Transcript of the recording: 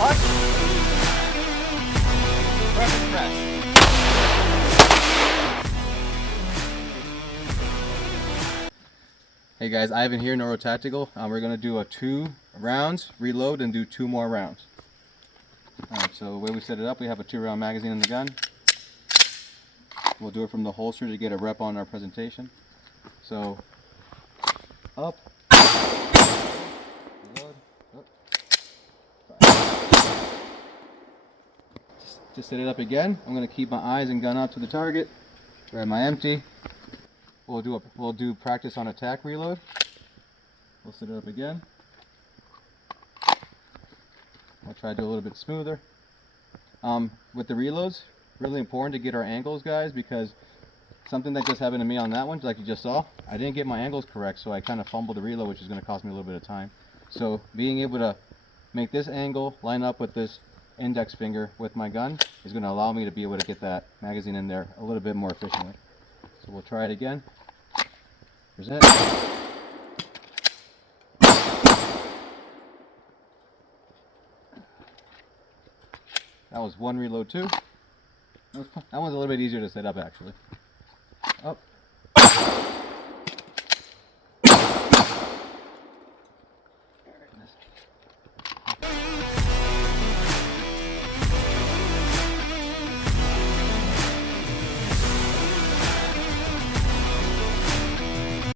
Punch. Perfect press. Hey guys, Ivan here, Neuro Tactical. We're going to do a 2 rounds, reload, and do 2 more rounds. Alright, so the way we set it up, we have a 2-round magazine in the gun. We'll do it from the holster to get a rep on our presentation. So, up, reload, up. Just set it up again. I'm going to keep my eyes and gun up to the target. Grab my empty. We'll do practice on attack reload. We'll set it up again. I'll try to do a little bit smoother. With the reloads, really important to get our angles, guys, because something that just happened to me on that one, like you just saw, I didn't get my angles correct, so I kind of fumbled the reload, which is going to cost me a little bit of time. So being able to make this angle line up with this index finger with my gun is going to allow me to be able to get that magazine in there a little bit more efficiently. So we'll try it again. Present. That was one reload too. That one's a little bit easier to set up actually.